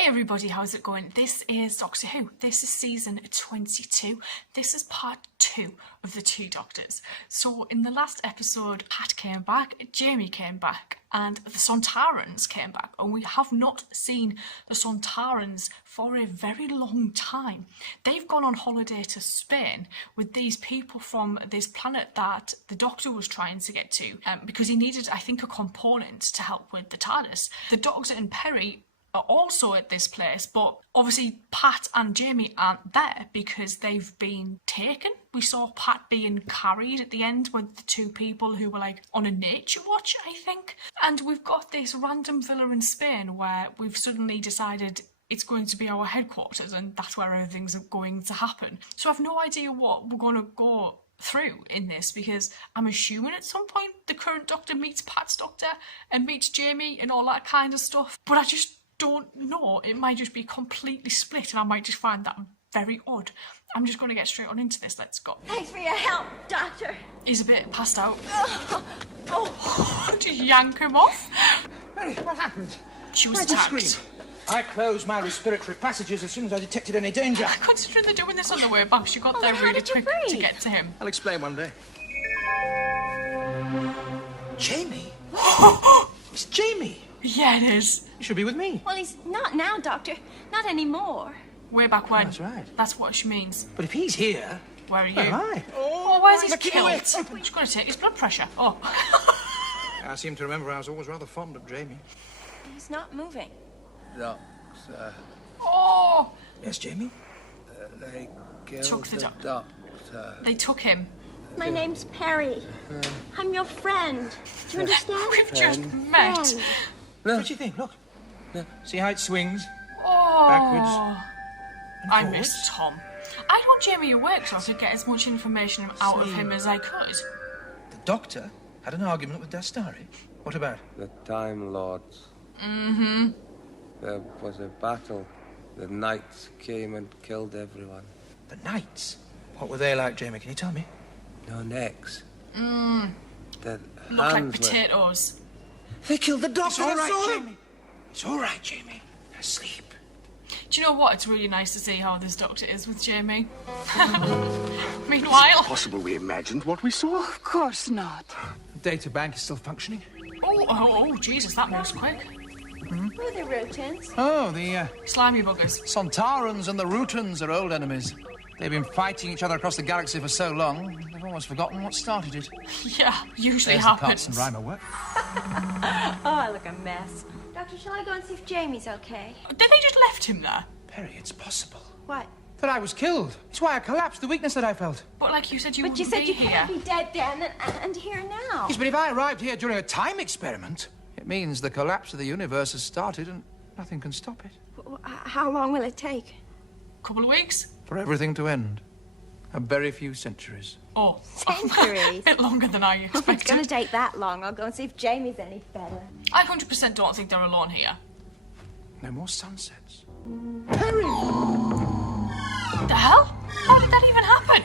Hey everybody, how's it going? This is Doctor Who. This is season 22. This is part 2 of the Two Doctors. So in the last episode, Pat came back, Jamie came back, and the Sontarans came back. And we have not seen the Sontarans for a very long time. They've gone on holiday to Spain with these people from this planet that the Doctor was trying to get to because he needed, I think, a component to help with the TARDIS. The Doctor and Perry are also at this place, but obviously Pat and Jamie aren't there because they've been taken. We saw Pat being carried at the end with the two people who were like on a nature watch, I think. And we've got this random villa in Spain where we've suddenly decided it's going to be our headquarters and that's where everything's going to happen. So I've no idea what we're going to go through in this, because I'm assuming at some point the current Doctor meets Pat's Doctor and meets Jamie and all that kind of stuff, but I just don't know. It might just be completely split and I might just find that very odd. I'm just going to get straight on into this. Let's go. Thanks for your help, Doctor. He's a bit passed out. Just yank him off. Mary, what happened? She was Why did you attacked. scream? I closed my respiratory passages as soon as I detected any danger. Considering they're doing this on the way back, she got there then how really did you quick to breathe? get to him. I'll explain one day. Jamie? It's Jamie. Yeah, it is. You should be with me. Well, he's not now, Doctor. Not anymore. Way back when. That's right. That's what she means. But if he's here, Where are you? where am I? Oh, where's his Look, you killed? do it. She's going to take his blood pressure. Oh. I seem to remember I was always rather fond of Jamie. He's not moving. Doctor. Oh. Yes, Jamie? They killed Took the the doctor. doctor. They took him. My name's Perry. I'm your friend. Do you understand? We've just met. Friend. What do you think? Look. See how it swings? Oh. Backwards. And I forwards? miss Tom. I'd want Jamie awake so I could get as much information out of him as I could. The Doctor had an argument with Dastari. What about? The Time Lords. Mm-hmm. There was a battle. The knights came and killed everyone. The Knights? What were they like, Jamie? Can you tell me? No necks. The Look like hands were... potatoes. They killed the Doctor. It's all right, Jamie. It's all right, Jamie. Asleep. Do you know what? It's really nice to see how this Doctor is with Jamie. Meanwhile... Possible we imagined what we saw? Of course not. The data bank is still functioning. Oh, Jesus, that moves quick. Who are the Rutans? Oh, the Slimy buggers. Sontarans and the Rutans are old enemies. They've been fighting each other across the galaxy for so long, they've almost forgotten what started it. Yeah, usually There's the happens. parts and rhyme work. Oh, I look a mess. Doctor, shall I go and see if Jamie's okay? Did they just left him there? Perry, it's possible What? that I was killed. It's why I collapsed, the weakness that I felt. But like you said, you But you wouldn't said be you here. can't be dead then and here now. Yes, but if I arrived here during a time experiment, it means the collapse of the universe has started and nothing can stop it. How long will it take? Couple of weeks? For everything to end. A very few centuries. Oh. Centuries? A bit longer than I If it's gonna expected. take that long, I'll go and see if Jamie's any better. I 100% don't think they're alone here. No more sunsets. The hell? How did that even happen?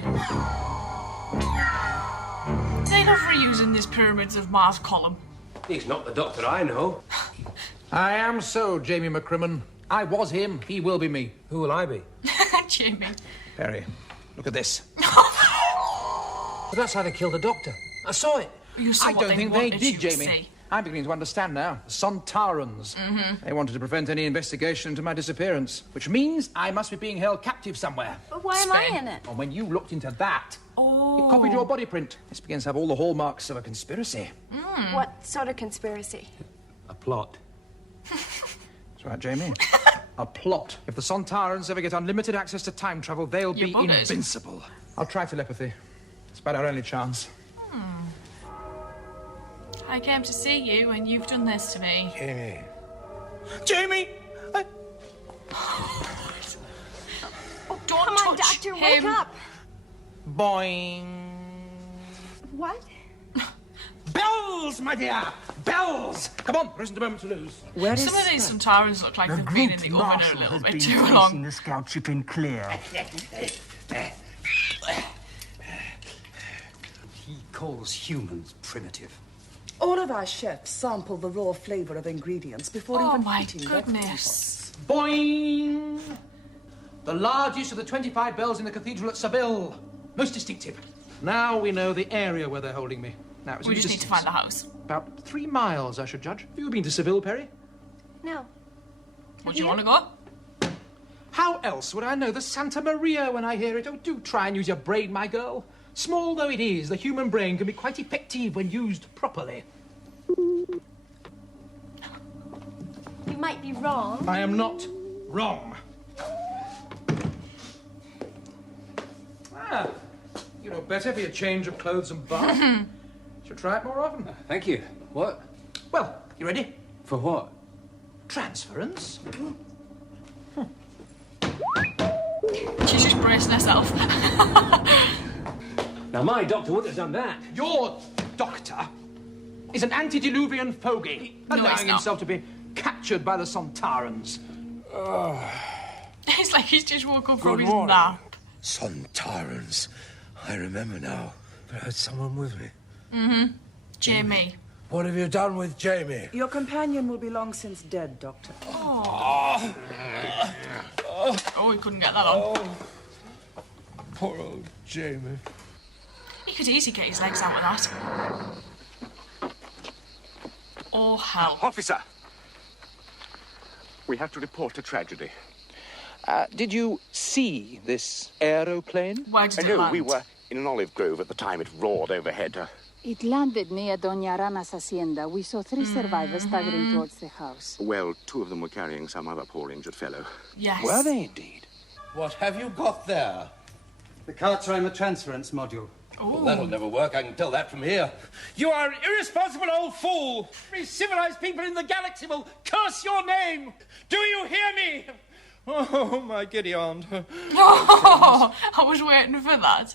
They love reusing these Pyramids of Mars column. He's not the Doctor I know. I am so, Jamie McCrimmon. I was him, he will be me. Who will I be? Jamie. Perry, look at this. But that's how they killed the Doctor. I saw it. You saw I what don't they think they wanted you did, to Jamie. see. I'm beginning to understand now. Sontarans. They wanted to prevent any investigation into my disappearance, which means I must be being held captive somewhere. But why am I Spain. in it? And when you looked into that, Oh. it copied your body print. This begins to have all the hallmarks of a conspiracy. What sort of conspiracy? A plot. That's right, Jamie. A plot. If the Sontarans ever get unlimited access to time travel, they'll You're be bothered. invincible. I'll try telepathy. It's about our only chance. I came to see you and you've done this to me. Jamie. Jamie! Oh, don't Come on, touch Doctor, him. wake up. Boing. What? Bells, my dear! Bells! Come on, there isn't a moment to lose. Some of these Sontarans look like they've been in the oven a little bit too tracing long. the scout ship in clear. He calls humans primitive. All of our chefs sample the raw flavor of ingredients before Oh even my heating their cooking goodness. pots. Boing! The largest of the 25 bells in the cathedral at Seville. Most distinctive. Now we know the area where they're holding me. Now, it's We just need to find the house. About 3 miles, I should judge. Have you been to Seville, Perry? No. Would you want to go? How else would I know the Santa Maria when I hear it? Oh, do try and use your brain, my girl. Small though it is, the human brain can be quite effective when used properly. You might be wrong. I am not wrong. Ah, you know better for your change of clothes and bath. Should try it more often. Thank you. What? Well, you ready? For what? Transference. She's just bracing herself. Now, my doctor wouldn't have done that. Your doctor is an antediluvian fogey, No, he's allowing not. himself to be captured by the Sontarans. It's like he's just woke up from Good his morning. nap. Sontarans. I remember now. But I had someone with me. Jamie. What have you done with Jamie? Your companion will be long since dead, Doctor. Oh, he couldn't get that on. Poor old Jamie. He could easily get his legs out with that. Oh, hell. Officer! We have to report a tragedy. Did you see this aeroplane? Where did it No, land? we were in an olive grove at the time it roared overhead. It landed near Doña Rana's hacienda. We saw 3 survivors staggering towards the house. Well, 2 of them were carrying some other poor injured fellow. Yes. Were they indeed? What have you got there? The carts are in the transference module. Well, that'll never work. I can tell that from here. You are an irresponsible old fool. Every civilized people in the galaxy will curse your name. Do you hear me? Oh, my giddy aunt. Oh, I was waiting for that.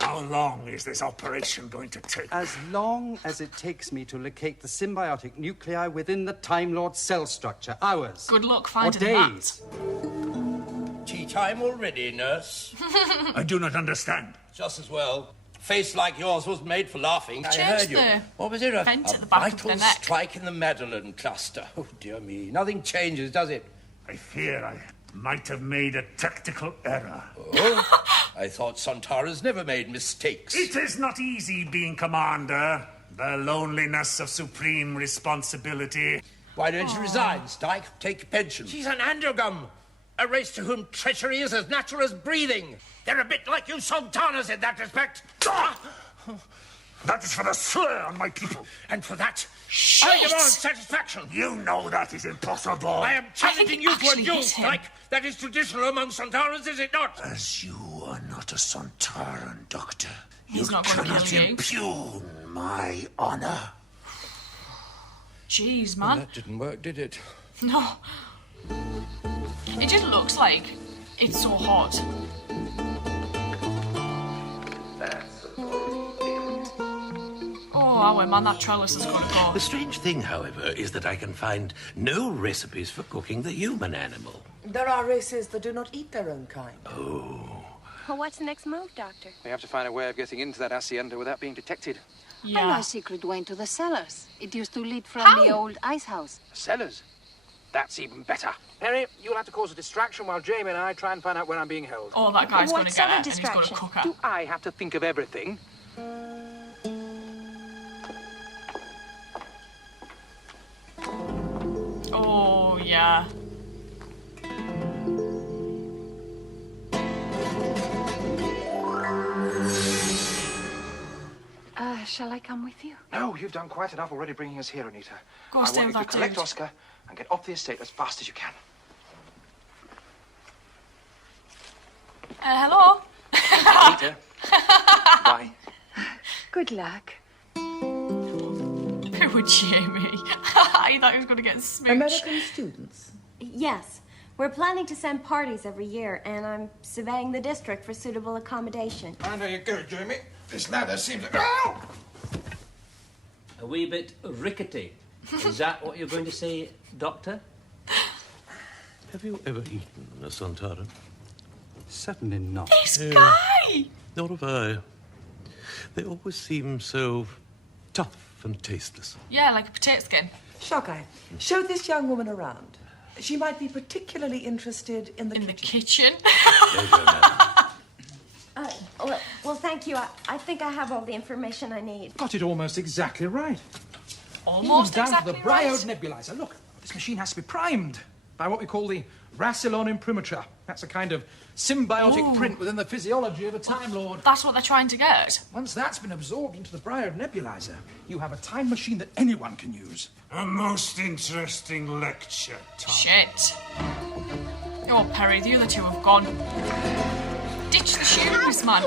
How long is this operation going to take? As long as it takes me to locate the symbiotic nuclei within the Time Lord cell structure. Hours. Good luck Or finding days. that. Tea time already, nurse. I do not understand. Just as well. Face like yours was made for laughing. I Change heard you. the What was it? A vent at the back of vital the neck. strike in the Madeline cluster. Oh, dear me. Nothing changes, does it? I fear I might have made a tactical error. Oh, I thought Sontarans never made mistakes. It is not easy being commander. The loneliness of supreme responsibility. Why don't you resign, Stike? Take your pension. She's an androgum. A race to whom treachery is as natural as breathing. They're a bit like you Sontarans in that respect. That is for the slur on my people. And for that, Shit. I demand satisfaction. You know that is impossible. I am challenging you to a actually duel, hit him. Stike. That is traditional among Sontarans, is it not? As you are not a Sontaran, Doctor, He's you not gonna cannot kill you. impugn my honor. Jeez, man. That didn't work, did it? No. It just looks like it's so hot. Oh, man, that trellis is going to go. The strange thing, however, is that I can find no recipes for cooking the human animal. There are races that do not eat their own kind. Well, what's the next move, Doctor? We have to find a way of getting into that hacienda without being detected. I know Yeah. a secret way into the cellars. It used to lead from How? the old ice house. Cellars. That's even better. Harry, you'll have to cause a distraction while Jamie and I try and find out where I'm being held. Oh, that guy's What going to sort get of it, and he's going to distraction? cook her. Do I have to think of everything? Oh, yeah. Shall I come with you? No, you've done quite enough already bringing us here, Anita. Go I stay want with you to that collect dude. Oscar and get off the estate as fast as you can. Hello? Anita. Bye. Good luck. Poor Jamie. I thought he was going to get smooched. American students. Yes. We're planning to send parties every year, and I'm surveying the district for suitable accommodation. I know you go, Jamie. This ladder seems... A wee bit rickety. Is that what you're going to say, Doctor? Have you ever eaten a Sontaran? Certainly not. This guy! Nor have I. They always seem so tough and tasteless. Yeah, like a potato skin. Shokai, show this young woman around. She might be particularly interested in the kitchen. Well, thank you. I think I have all the information I need. Got it almost exactly right. Almost Even down exactly to the Bryode right. nebulizer. Look, this machine has to be primed by what we call the Rassilon imprimatur. That's a kind of symbiotic Ooh. print within the physiology of a Time Lord. That's what they're trying to get. Once that's been absorbed into the Bryode nebulizer, you have a time machine that anyone can use. A most interesting lecture, Tom. Shit. Oh, Perry, the other two have gone. Ditch the shoes, man.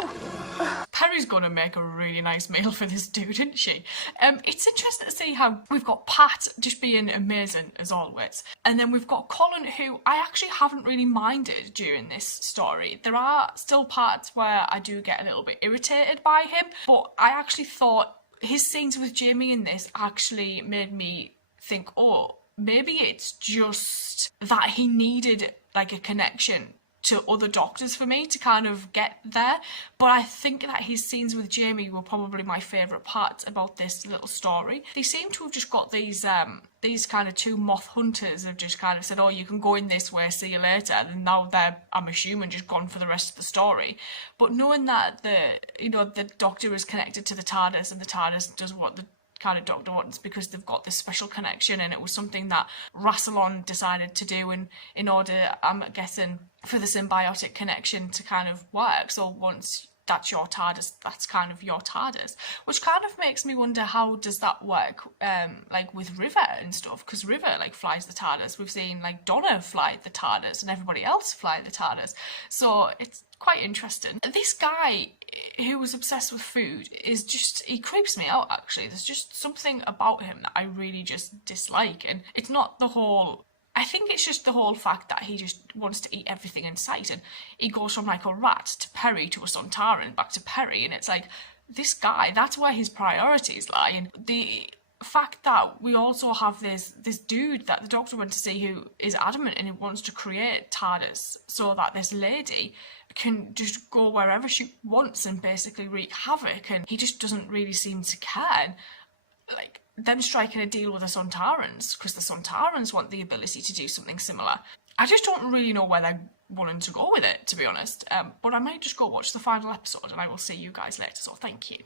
Perry's gonna make a really nice meal for this dude, isn't she? It's interesting to see how we've got Pat just being amazing as always, and then we've got Colin, who I actually haven't really minded during this story. There are still parts where I do get a little bit irritated by him, but I actually thought his scenes with Jamie in this actually made me think, oh, maybe it's just that he needed like a connection to other doctors for me to kind of get there. But I think that his scenes with Jamie were probably my favourite part about this little story. They seem to have just got these kind of two moth hunters have just kind of said, oh, you can go in this way, see you later, and now they're, I'm assuming, just gone for the rest of the story. But knowing that the Doctor is connected to the TARDIS and the TARDIS does what the kind of Doctor wants because they've got this special connection, and it was something that Rassilon decided to do in order, I'm guessing, for the symbiotic connection to kind of work. So once that's your TARDIS, that's kind of your TARDIS, which kind of makes me wonder how does that work like with River and stuff, because River like flies the TARDIS. We've seen like Donna fly the TARDIS and everybody else fly the TARDIS, so it's quite interesting. This guy who was obsessed with food is just, he creeps me out actually. There's just something about him that I really just dislike, and it's not the whole, I think it's just the whole fact that he just wants to eat everything in sight, and he goes from like a rat to Perry to a Sontaran back to Perry, and it's like, this guy, that's where his priorities lie. And the fact that we also have this dude that the Doctor went to see who is adamant and he wants to create TARDIS so that this lady can just go wherever she wants and basically wreak havoc, and he just doesn't really seem to care. And, like, them striking a deal with the Sontarans because the Sontarans want the ability to do something similar. I just don't really know where they're wanting to go with it, to be honest. But I might just go watch the final episode and I will see you guys later, so thank you.